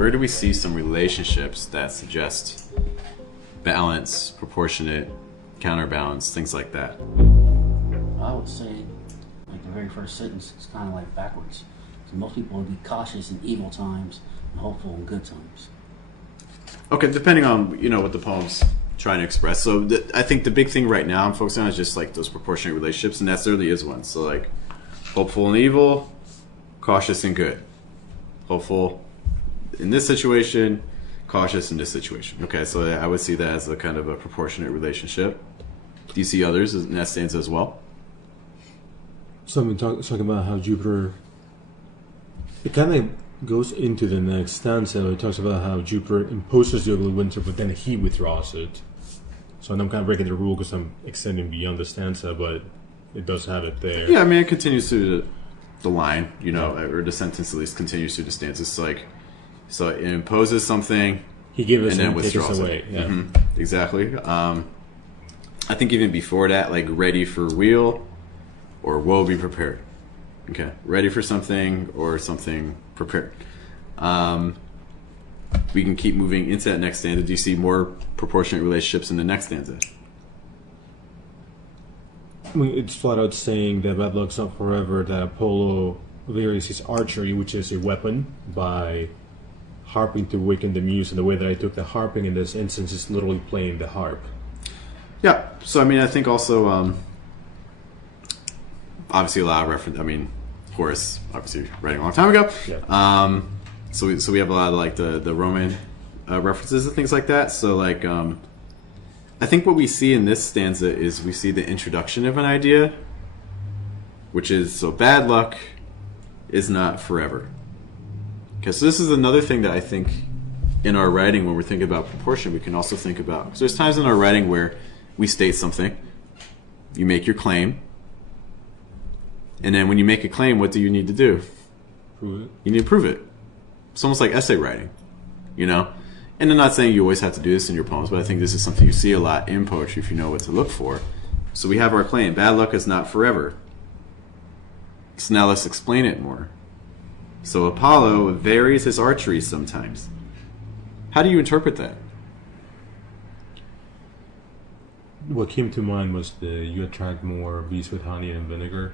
where do we see some relationships that suggest balance, proportionate, counterbalance, things like that? I would say, like the very first sentence is kind of like backwards. So most people would be cautious in evil times and hopeful in good times. Okay, depending on what the poem's trying to express. So I think the big thing right now I'm focusing on is just like those proportionate relationships, and that certainly is one. So like hopeful in evil, cautious in good. Hopeful in this situation, cautious in this situation. Okay, so I would see that as a kind of a proportionate relationship. Do you see others in that stanza as well? So talking about how Jupiter, it kind of goes into the next stanza. It talks about how Jupiter imposes the ugly winter, but then he withdraws it. So I'm kind of breaking the rule because I'm extending beyond the stanza, but it does have it there. Yeah, I mean, it continues through the line, or the sentence at least continues through the stanza. It's like, so it imposes something, he gives us and then and takes withdraws us away. it. Yeah. Mm-hmm. Exactly. I think even before that, like ready for weal or woe be prepared. Okay, ready for something or something prepared. We can keep moving into that next stanza. Do you see more proportionate relationships in the next stanza? I mean, it's flat out saying that bad luck's not forever, that Apollo varies his archery, which is a weapon, by harping to awaken the muse. And the way that I took the harping in this instance is literally playing the harp. Yeah, so I mean, I think also, obviously a lot of reference, I mean, Horace, obviously writing a long time ago. Yeah. So we have a lot of like the Roman references and things like that. So like, I think what we see in this stanza is we see the introduction of an idea, which is, so bad luck is not forever. Okay, so this is another thing that I think in our writing, when we're thinking about proportion, we can also think about. Because there's times in our writing where we state something, you make your claim, and then when you make a claim, what do you need to do? Prove it. You need to prove it. It's almost like essay writing, And I'm not saying you always have to do this in your poems, but I think this is something you see a lot in poetry if you know what to look for. So we have our claim, bad luck is not forever. So now let's explain it more. So Apollo varies his archery sometimes. How do you interpret that? What came to mind was you attract more bees with honey and vinegar.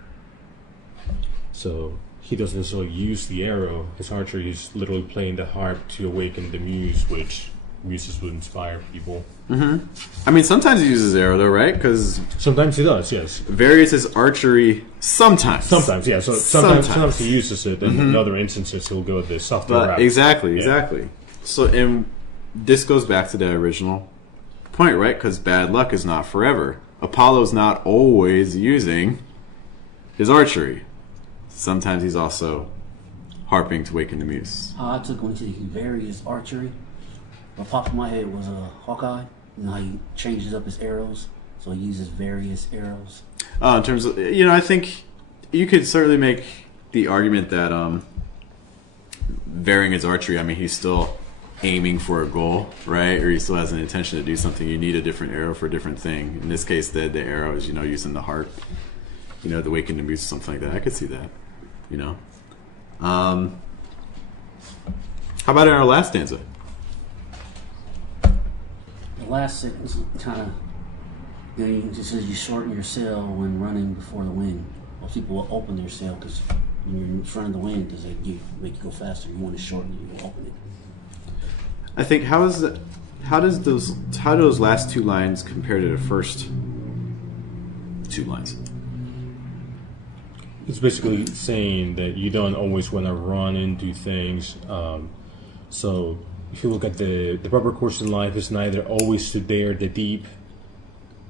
So he doesn't necessarily use the arrow. His archery is literally playing the harp to awaken the muse, which muses would inspire people. Mm-hmm. I mean, sometimes he uses arrow though, right? Because sometimes he does, yes. Varies his archery sometimes. Sometimes, yeah. So sometimes he uses it, and in other instances he'll go with the softer route. Exactly. So, and this goes back to the original point, right? Because bad luck is not forever. Apollo's not always using his archery. Sometimes he's also harping to waken the muse. How I took when he varies his archery, what popped in my head was Hawkeye, and how he changes up his arrows, so he uses various arrows. In terms of, I think you could certainly make the argument that varying his archery, I mean, he's still aiming for a goal, right? Or he still has an intention to do something. You need a different arrow for a different thing. In this case, the arrow is, using the harp, the waken the muse, something like that. I could see that, How about in our last stanza? The last sentence kind of, it just says you shorten your sail when running before the wind. Most people will open their sail because when you're in front of the wind, because they make you go faster. You want to shorten it, you will open it. I think how do those last two lines compare to the first two lines? It's basically saying that you don't always want to run into things. So if you look at the proper course in life is neither always to dare the deep,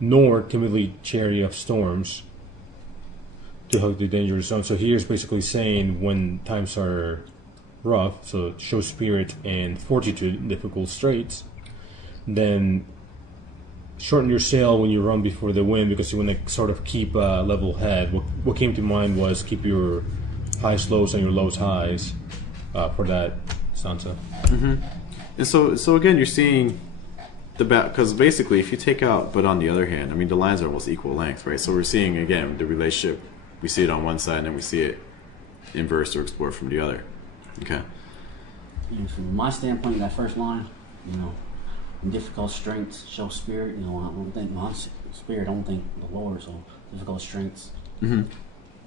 nor timidly chary of storms to hug the dangerous zone. So here's basically saying when times are rough, so show spirit and fortitude in difficult straits, then shorten your sail when you run before the wind, because you want to sort of keep a level head. What came to mind was keep your highs lows and your lows highs for that stanza. Mm-hmm. And so again, you're seeing because basically if you take out, but on the other hand, I mean, the lines are almost equal length, right? So we're seeing, again, the relationship. We see it on one side and then we see it inversed or explored from the other. Okay. And from my standpoint, that first line, you know, in difficult strengths show spirit. You know, I don't think my spirit. I don't think the Lord. So difficult strengths. Mm-hmm.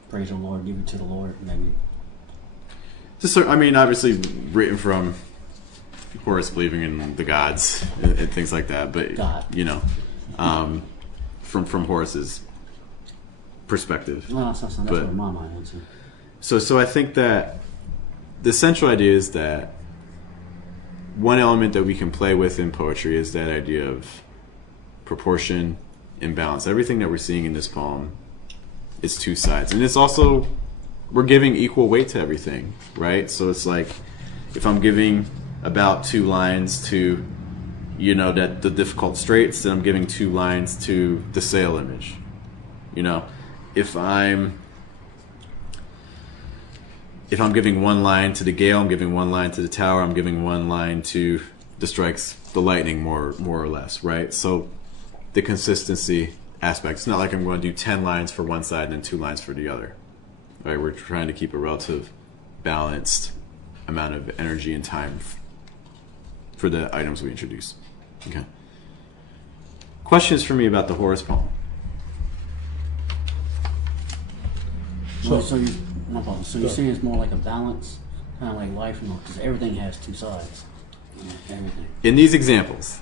Praise the Lord. Give it to the Lord. Maybe. Just, I mean, obviously written from Horace believing in the gods and things like that, but God. you know, from Horace's perspective. Well, that's where my mind went to. So I think that the central idea is that one element that we can play with in poetry is that idea of proportion and balance. Everything that we're seeing in this poem is two sides, and it's also we're giving equal weight to everything, right? So it's like if I'm giving about 2 lines to, you know, that the difficult straits, then I'm giving 2 lines to the sail image. You know, if I'm giving 1 line to the gale, I'm giving 1 line to the tower, I'm giving 1 line to the strikes, the lightning, more or less, right? So the consistency aspect. It's not like I'm going to do 10 lines for one side and then 2 lines for the other. Right? We're trying to keep a relative balanced amount of energy and time for the items we introduce. Okay. Questions for me about the Horace poem? So no problem. So you're saying it's more like a balance, kind of like life, you know, because everything has 2 sides. You know, everything. In these examples.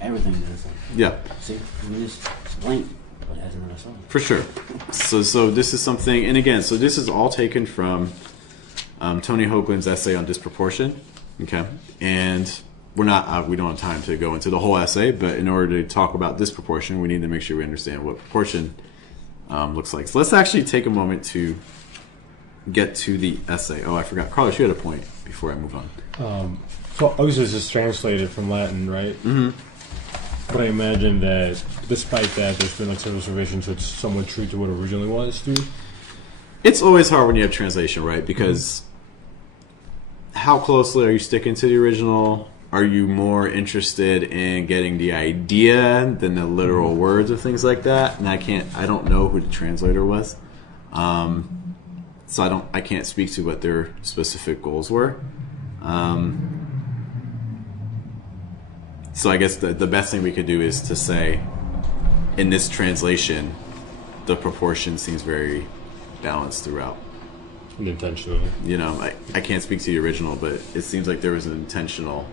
Everything is. Yeah. See, I mean, it's blank, but it has another side. For sure. So this is something, and again, so this is all taken from Tony Hoagland's essay on Disproportion. Okay. And we don't have time to go into the whole essay, but in order to talk about disproportion, we need to make sure we understand what proportion looks like. So let's actually take a moment to get to the essay. Oh, I forgot. Carlos, you had a point before I move on. So obviously this is translated from Latin, right? Mm-hmm. But I imagine that despite that, there's been like several observations that's somewhat true to what it originally was, dude. It's always hard when you have translation, right? Because how closely are you sticking to the original? Are you more interested in getting the idea than the literal words or things like that? And I don't know who the translator was. So I can't speak to what their specific goals were. So I guess the best thing we could do is to say, in this translation, the proportion seems very balanced throughout. Intentionally. You know, I can't speak to the original, but it seems like there was an intentional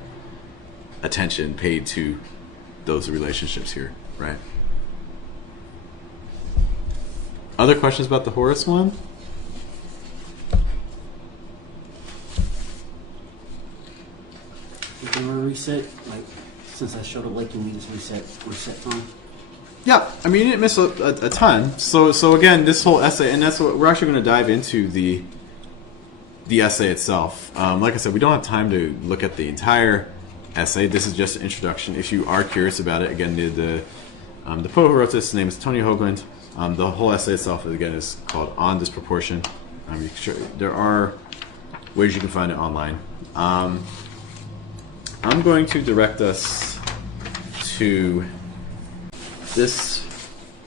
attention paid to those relationships here, right? Other questions about the Horace one? Can we reset? Like, since I showed up late, can we just reset time? Yeah, I mean, you didn't miss a ton. So again, this whole essay, and that's what we're actually going to dive into the essay itself. Like I said, we don't have time to look at the entire essay. This is just an introduction. If you are curious about it, again, the poet who wrote this, his name is Tony Hoagland. The whole essay itself, again, is called On Disproportion. There are ways you can find it online. I'm going to direct us to this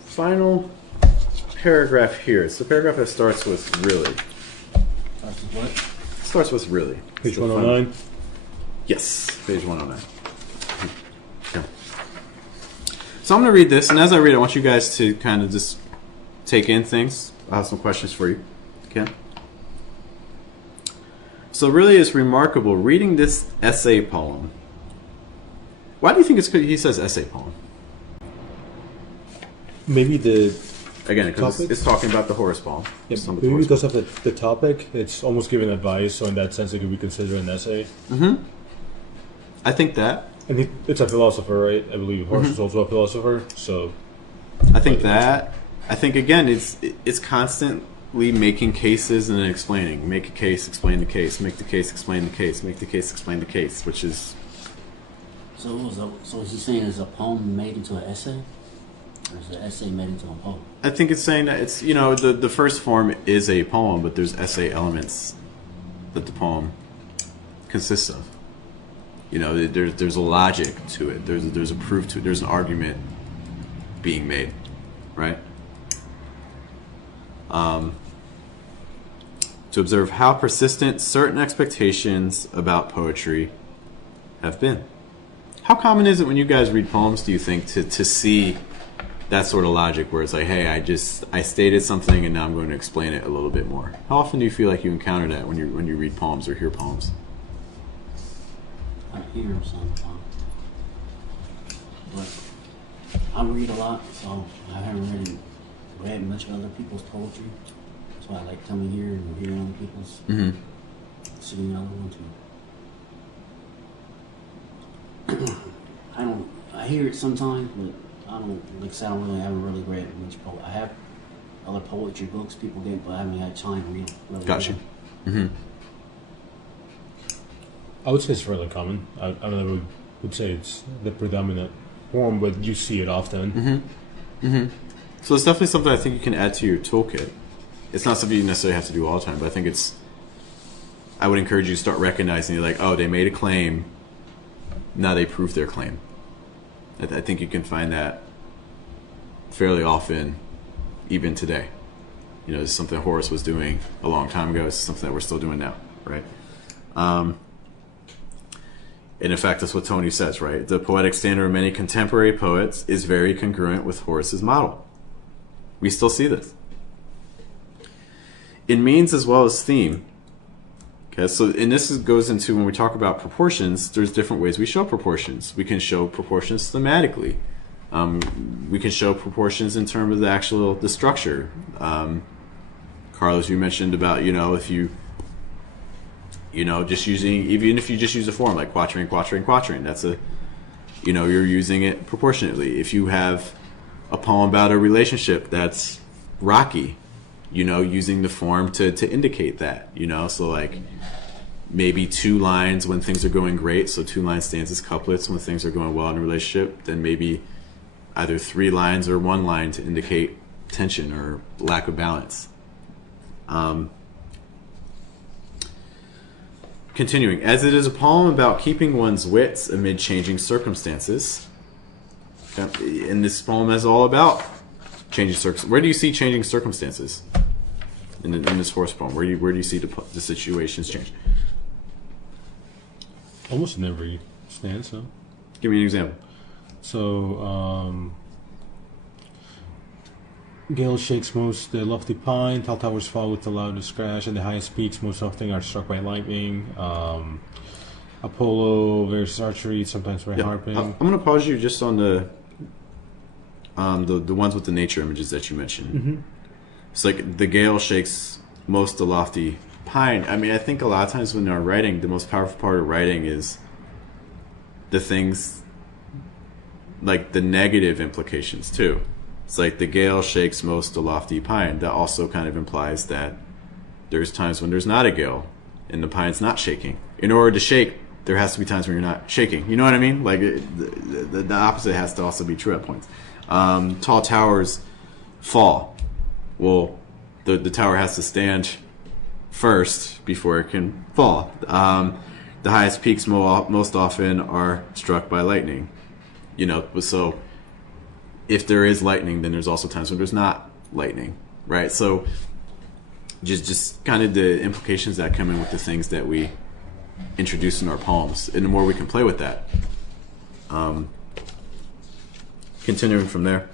final paragraph here. It's the paragraph that starts with really. Starts with what? Starts with really. Page 109? Yes, page 109. Okay. So I'm going to read this, and as I read, I want you guys to kind of just take in things. I have some questions for you. Okay. So really, it's remarkable reading this essay poem. Why do you think he says essay poem? Maybe Again, because it's talking about the Horace poem. Yeah, maybe because of the topic, it's almost giving advice, so in that sense it could be considered an essay. Mm-hmm. I think that. And it's a philosopher, right? I believe Horace is also a philosopher, so... I think that. I think, again, it's constantly making cases and then explaining. Make a case, explain the case. Make the case, explain the case. Make the case, explain the case, which is... So is he saying it's a poem made into an essay? Or is the essay made into a poem? I think it's saying that it's, the first form is a poem, but there's essay elements that the poem consists of. There's a logic to it. There's a proof to it. There's an argument being made, right? to observe how persistent certain expectations about poetry have been. How common is it when you guys read poems, do you think, to see that sort of logic where it's like, hey, I stated something and now I'm going to explain it a little bit more? How often do you feel like you encounter that when you read poems or hear poems? I hear them sometimes. But I read a lot, so I haven't really read much of other people's poetry. That's why I like coming here and hearing other people's, sitting other ones. I hear it sometimes, but I haven't really read much poetry. I have other poetry books people get, but I haven't had time to read them. Gotcha. I would say it's fairly common. I would say it's the predominant form, but you see it often. So it's definitely something I think you can add to your toolkit. It's not something you necessarily have to do all the time, but I think I would encourage you to start recognizing, like, oh, they made a claim, now they prove their claim. I think you can find that fairly often, even today. You know, it's something Horace was doing a long time ago. It's something that we're still doing now, right? And in fact, that's what Tony says, right? The poetic standard of many contemporary poets is very congruent with Horace's model. We still see this. In means as well as theme. Okay, so and this goes into when we talk about proportions, there's different ways we show proportions. We can show proportions thematically. We can show proportions in terms of the structure. Carlos, you mentioned about, if you just using, even if you just use a form like quatrain, quatrain, quatrain, that's you're using it proportionately. If you have a poem about a relationship that's rocky, using the form to indicate that, so like maybe 2 lines when things are going great, so 2 line stanzas, couplets when things are going well in a relationship, then maybe either 3 lines or 1 line to indicate tension or lack of balance. Continuing, as it is a poem about keeping one's wits amid changing circumstances, and this poem is all about changing circumstances. Where do you see changing circumstances in this Horace poem? Where do you see the situations change? Almost in every stanza. Give me an example. So, gale shakes most the lofty pine, tall towers fall with the loudest crash, and the highest peaks most often are struck by lightning. Apollo versus archery, sometimes by harping. I'm going to pause you just on the ones with the nature images that you mentioned. It's like the gale shakes most the lofty pine. I mean, I think a lot of times when they're writing, the most powerful part of writing is the things, like the negative implications too. It's like the gale shakes most the lofty pine. That also kind of implies that there's times when there's not a gale and the pine's not shaking. In order to shake, there has to be times when you're not shaking. You know what I mean? Like the opposite has to also be true at points. Tall towers fall. Well, the tower has to stand first before it can fall. The highest peaks most often are struck by lightning. So if there is lightning, then there's also times when there's not lightning, right? So just kind of the implications that come in with the things that we introduce in our poems, and the more we can play with that. Continuing from there.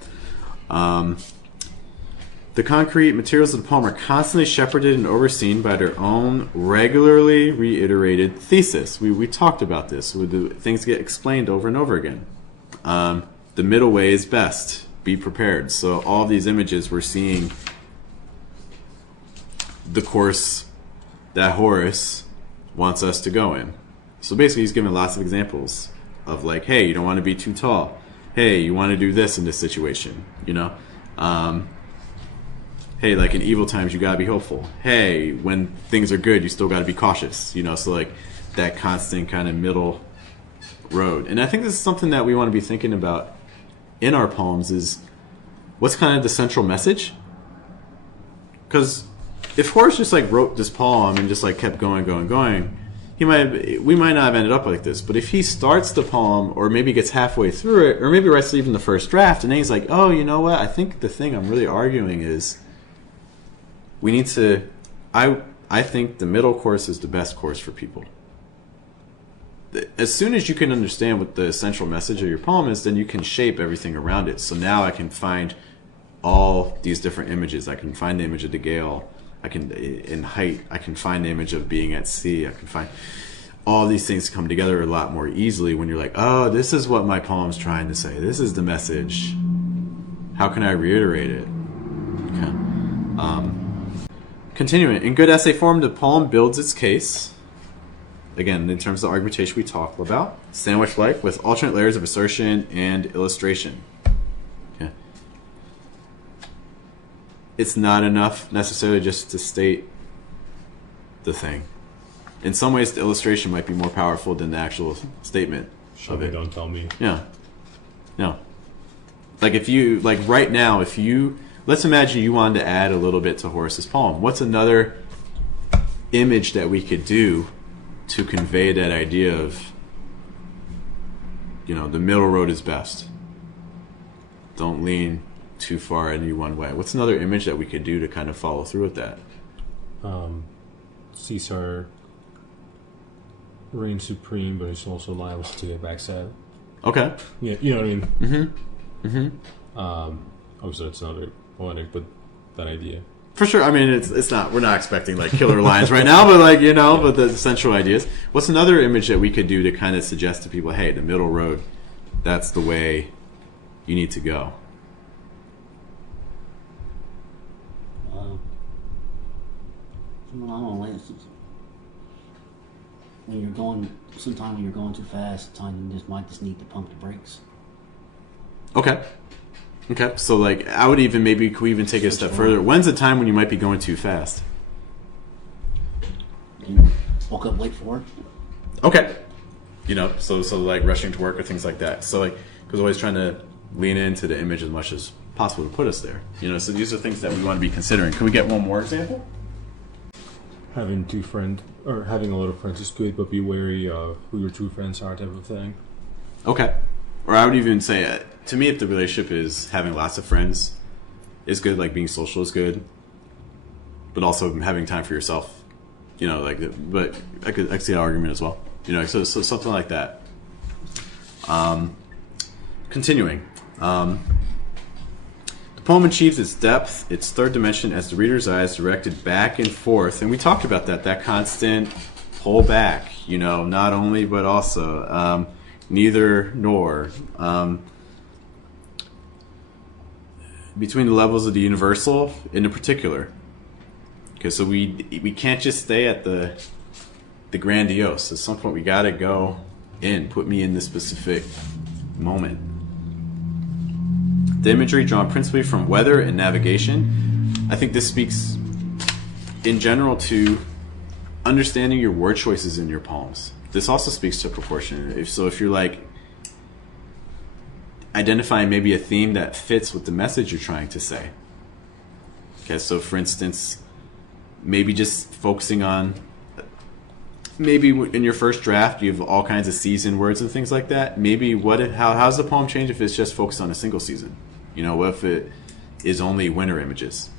The concrete materials of the poem are constantly shepherded and overseen by their own regularly reiterated thesis. We talked about this. Things get explained over and over again. The middle way is best. Be prepared. So all of these images, we're seeing the course that Horace wants us to go in. So basically he's giving lots of examples of like, hey, you don't want to be too tall. Hey, you want to do this in this situation, hey, like in evil times, you gotta be hopeful. Hey, when things are good, you still gotta be cautious, so like that constant kind of middle road. And I think this is something that we want to be thinking about in our poems is what's kind of the central message? Because if Horace just like wrote this poem and just like kept going, we might not have ended up like this. But if he starts the poem or maybe gets halfway through it or maybe writes even the first draft and then he's like, oh, you know what? I think the thing I'm really arguing is we need to, I I think the middle course is the best course for people. As soon as you can understand what the essential message of your poem is, then you can shape everything around it. So now I can find all these different images. I can find the image of the gale. I can, in height, I can find the image of being at sea. I can find all these things come together a lot more easily when you're like, oh, this is what my poem's trying to say. This is the message. How can I reiterate it? Okay. Continuing, in good essay form, the poem builds its case. Again, in terms of the argumentation we talked about, sandwich-like with alternate layers of assertion and illustration. Okay. It's not enough necessarily just to state the thing. In some ways, the illustration might be more powerful than the actual statement of it. Don't tell me. Yeah. No. Like if you, like right now, if you, let's imagine you wanted to add a little bit to Horace's poem. What's another image that we could do to convey that idea of, you know, the middle road is best. Don't lean too far any one way. What's another image that we could do to kind of follow through with that? Caesar reigns supreme, but he's also liable to get backside. Okay. Yeah, you know what I mean? Mm-hmm. Mm-hmm. Obviously, it's not very poetic, but that idea. For sure. I mean, it's not. We're not expecting like killer lines right now, but like, you know, but the central ideas. What's another image that we could do to kind of suggest to people, hey, the middle road, that's the way you need to go. When you're going, sometimes when you're going too fast, sometimes you just need to pump the brakes. Okay. Okay. So like, I would even maybe could we even take it a step further? When's the time when you might be going too fast? You woke up late for work. Okay. You know, so like rushing to work or things like that. So like, because always trying to lean into the image as much as possible to put us there. You know, so these are things that we want to be considering. Can we get one more example? Having two friends, or having a lot of friends is good, but be wary of who your true friends are, type of thing. Okay. Or I would even say, to me, if the relationship is having lots of friends is good, like being social is good, but also having time for yourself, you know, like, but I could see that argument as well. You know, so something like that. Continuing. The poem achieves its depth, its third dimension, as the reader's eye is directed back and forth. And we talked about that constant pull back, you know, not only, but also, neither nor. Between the levels of the universal and the particular. Okay, so we can't just stay at the grandiose. At some point we gotta go in, put me in the specific moment. The imagery drawn principally from weather and navigation. I think this speaks in general to understanding your word choices in your poems. This also speaks to proportion. If you're like identifying maybe a theme that fits with the message you're trying to say. Okay, so for instance, maybe just focusing on, maybe in your first draft you have all kinds of season words and things like that. Maybe how's the poem change if it's just focused on a single season? You know, what if it is only winter images?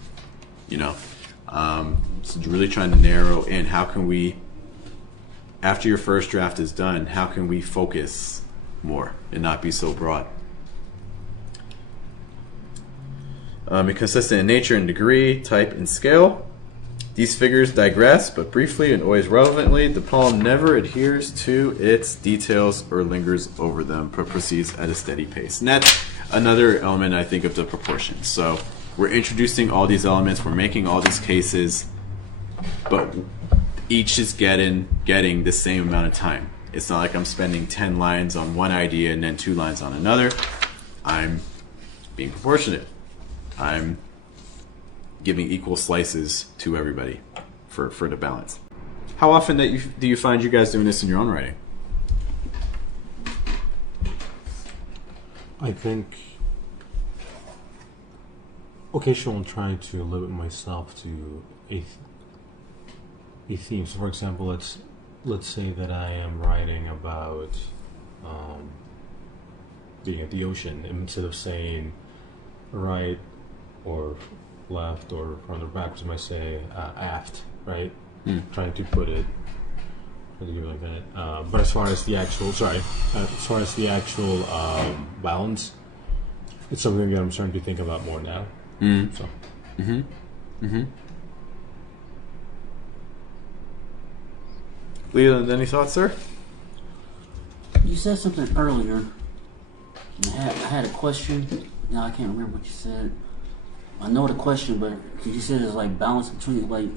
You know, so really trying to narrow in, how can we, after your first draft is done, how can we focus more and not be so broad? Inconsistent in nature and degree, type, and scale. These figures digress, but briefly and always relevantly. The poem never adheres to its details or lingers over them, but proceeds at a steady pace. And that's another element, I think, of the proportion. So we're introducing all these elements, we're making all these cases, but each is getting the same amount of time. It's not like I'm spending 10 lines on one idea and then 2 lines on another. I'm being proportionate. I'm giving equal slices to everybody for the balance. How often do you find you guys doing this in your own writing? I think occasionally I'm trying to limit myself to a theme. So, for example, let's say that I am writing about being at the ocean, and instead of saying right or left or front or backwards, I might say aft, right? trying to put it like that. But as far as the actual, balance, it's something that I'm starting to think about more now. So. Leland, any thoughts, sir? You said something earlier. I had a question. Now I can't remember what you said. I know the question, but you said it's like balance between like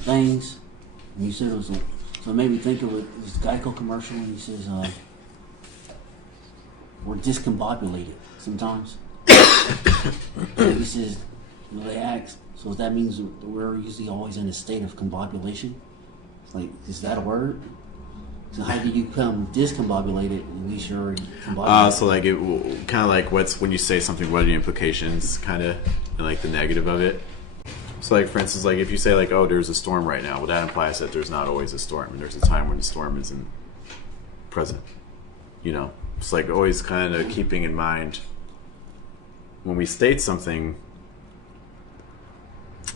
things. And you said it was so it made me think of it. This Geico commercial, and he says we're discombobulated sometimes. He says, they ask, so that means we're usually always in a state of combobulation. Like, is that a word? So how do you become discombobulated? At least you're already combobulated. So like it kind of like what's when you say something, what are the implications, kind of, and like the negative of it. So like for instance, like if you say like, oh, there's a storm right now, well that implies that there's not always a storm, and there's a time when the storm isn't present. You know, it's like always kind of keeping in mind when we state something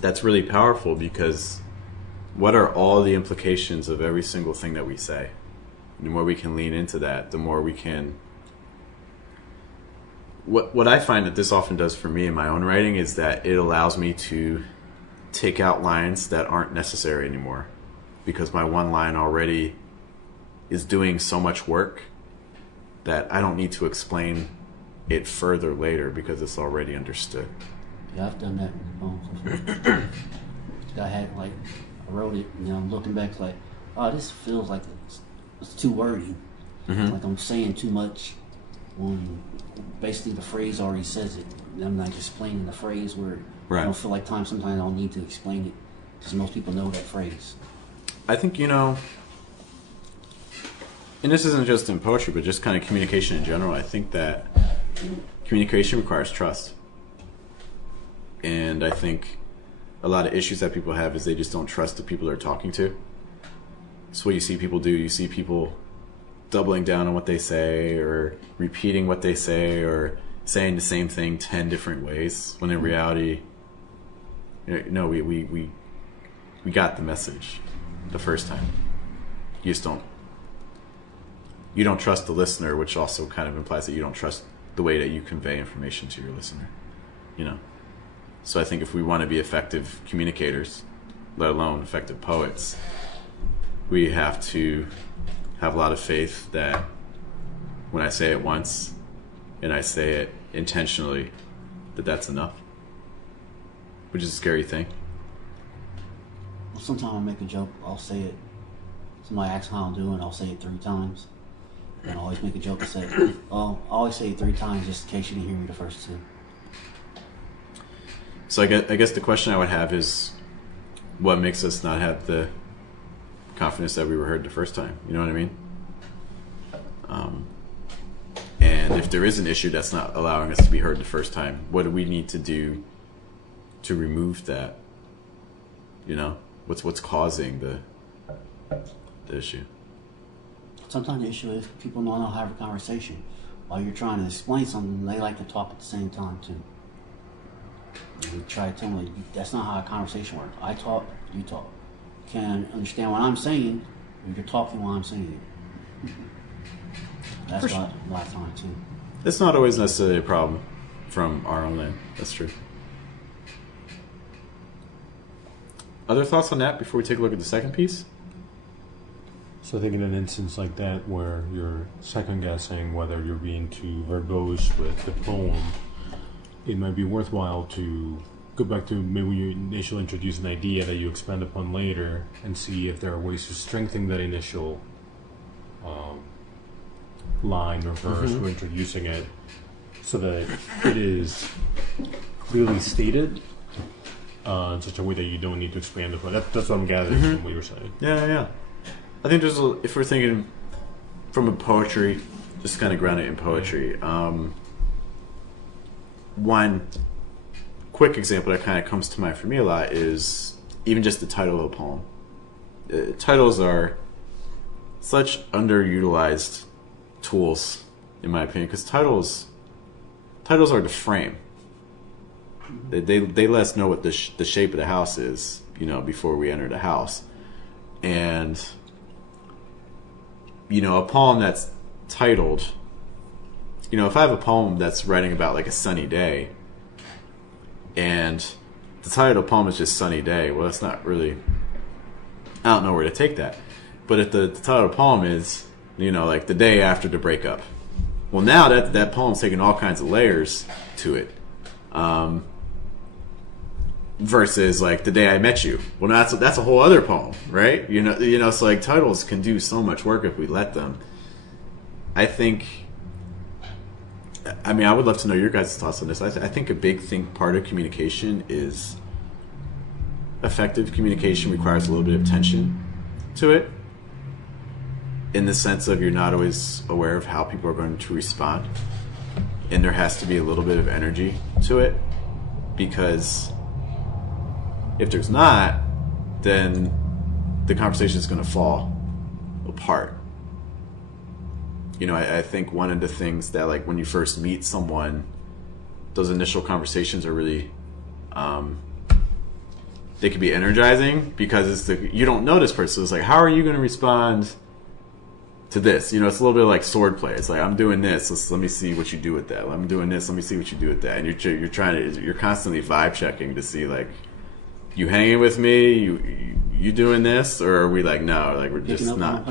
that's really powerful, because what are all the implications of every single thing that we say? The more we can lean into that, the more we can. What I find that this often does for me in my own writing is that it allows me to take out lines that aren't necessary anymore, because my one line already is doing so much work that I don't need to explain it further later because it's already understood. Yeah, I've done that in the phone. I had like, I wrote it, and I'm looking back like, oh, this feels like it's too wordy. Like I'm saying too much when basically the phrase already says it. And I'm not explaining the phrase where I don't feel like sometimes I don't need to explain it because most people know that phrase. I think, you know, and this isn't just in poetry, but just kind of communication in general, I think that communication requires trust. And I think a lot of issues that people have is they just don't trust the people they're talking to. It's what you see people do. You see people doubling down on what they say, or repeating what they say, or saying the same thing 10 different ways, when in reality, no, we got the message the first time. You just don't. You don't trust the listener, which also kind of implies that you don't trust the way that you convey information to your listener. You know. So I think if we want to be effective communicators, let alone effective poets, we have to have a lot of faith that when I say it once and I say it intentionally, that's enough, which is a scary thing. Well, sometimes I make a joke, I'll say it, somebody asks how I'm doing, I'll say it 3 times. And I always make a joke and say, well, I always say it 3 times just in case you didn't hear me the first 2. So I guess the question I would have is, what makes us not have the confidence that we were heard the first time? You know what I mean? And if there is an issue that's not allowing us to be heard the first time, what do we need to do to remove that? You know, what's causing the issue? Sometimes the issue is people don't know how to have a conversation. While you're trying to explain something, they like to talk at the same time too. You try to tell them, like, that's not how a conversation works. I talk, you talk. You can't understand what I'm saying if you're talking while I'm saying it. That's a lot of time too. It's not always necessarily a problem from our own end. That's true. Other thoughts on that before we take a look at the second piece? So I think in an instance like that where you're second guessing whether you're being too verbose with the poem, it might be worthwhile to go back to maybe when you initially introduce an idea that you expand upon later and see if there are ways to strengthen that initial line or verse we're introducing it so that it is clearly stated in such a way that you don't need to expand upon. That's what I'm gathering from what you were saying. Yeah. I think if we're thinking from a poetry, just kind of grounded in poetry, one quick example that kind of comes to mind for me a lot is even just the title of a poem. Titles are such underutilized tools, in my opinion, because titles are the frame. They let us know what the shape of the house is, before we entered a house. And, a poem that's titled, if I have a poem that's writing about like a sunny day, and the title of the poem is just sunny day, well, it's not really, I don't know where to take that. But if the title of the poem is, like the day after the breakup, well, now that poem's taking all kinds of layers to it. Versus like the day I met you. Well, that's a whole other poem, right? So like titles can do so much work if we let them. I would love to know your guys' thoughts on this. I think a big part of communication is effective communication requires a little bit of tension to it, in the sense of you're not always aware of how people are going to respond, and there has to be a little bit of energy to it, because if there's not, then the conversation is going to fall apart. I think one of the things that, like, when you first meet someone, those initial conversations are really, they can be energizing, because you don't know this person. It's like, how are you going to respond to this? It's a little bit like sword play. It's like, I'm doing this. Let me see what you do with that. I'm doing this. Let me see what you do with that. And you're constantly vibe checking to see, like, you hanging with me? You doing this? Or are we like, no, like, we're just not,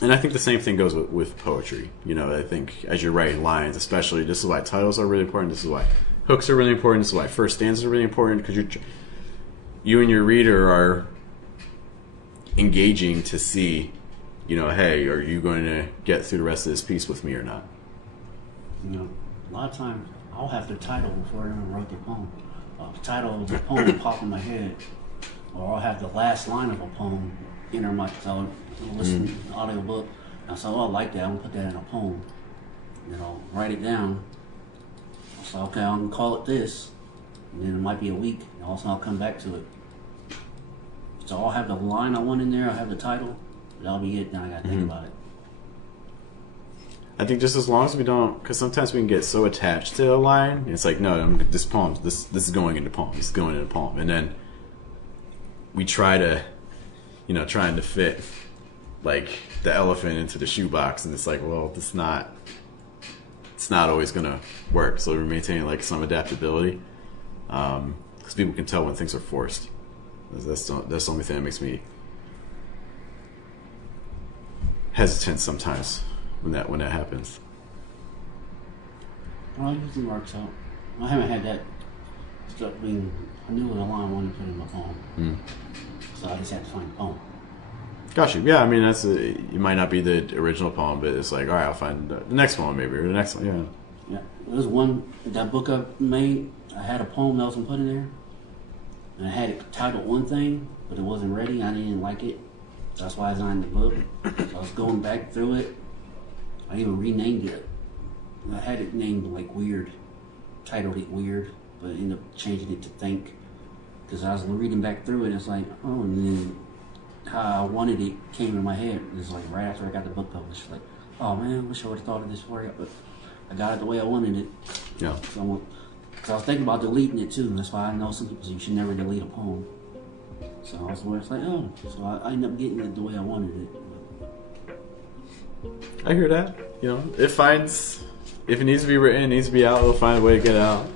and I think the same thing goes with poetry. I think as you're writing lines, especially, this is why titles are really important. This is why hooks are really important. This is why first stanzas are really important, because you and your reader are engaging to see, hey, are you going to get through the rest of this piece with me or not? A lot of times I'll have the title before I even wrote the poem. The title of the poem will pop in my head, or I'll have the last line of a poem enter my. So I'll listen to the audio book, and I say, "Oh, I like that. I'm gonna put that in a poem." And then I'll write it down. I'll say, "Okay, I'm gonna call it this," and then it might be a week, and also I'll come back to it. So I'll have the line I want in there. I'll have the title. That'll be it. Then I gotta think about it. I think just as long as we don't, because sometimes we can get so attached to a line, it's like, no, this poem, this is going into poem, this is going into poem, and then we try to, trying to fit like the elephant into the shoebox, and it's like, well, it's not always gonna work. So we're maintaining like some adaptability, because people can tell when things are forced. That's the only thing that makes me hesitant sometimes when that happens. Well, it usually works out. I haven't had that stuff. I knew what line I wanted to put in my poem, so I just had to find a poem. Got you. Yeah, it might not be the original poem, but it's like, all right, I'll find the next one maybe, or the next one. Yeah. There's that book I made. I had a poem that was gonna put in there, and I had it titled one thing, but it wasn't ready. I didn't like it. That's why it's not in the book. So I was going back through it. I even renamed it. I had it named like Weird, titled it Weird, but ended up changing it to Think, because I was reading back through it, and it's like, oh, and then how I wanted it came in my head. It's like right after I got the book published, like, oh man, I wish I would have thought of this before, but I got it the way I wanted it. Yeah. So I was thinking about deleting it too. That's why I know some people say you should never delete a poem. So I was like, oh, so I ended up getting it the way I wanted it. I hear that. If it needs to be written, it needs to be out, it'll find a way to get it out.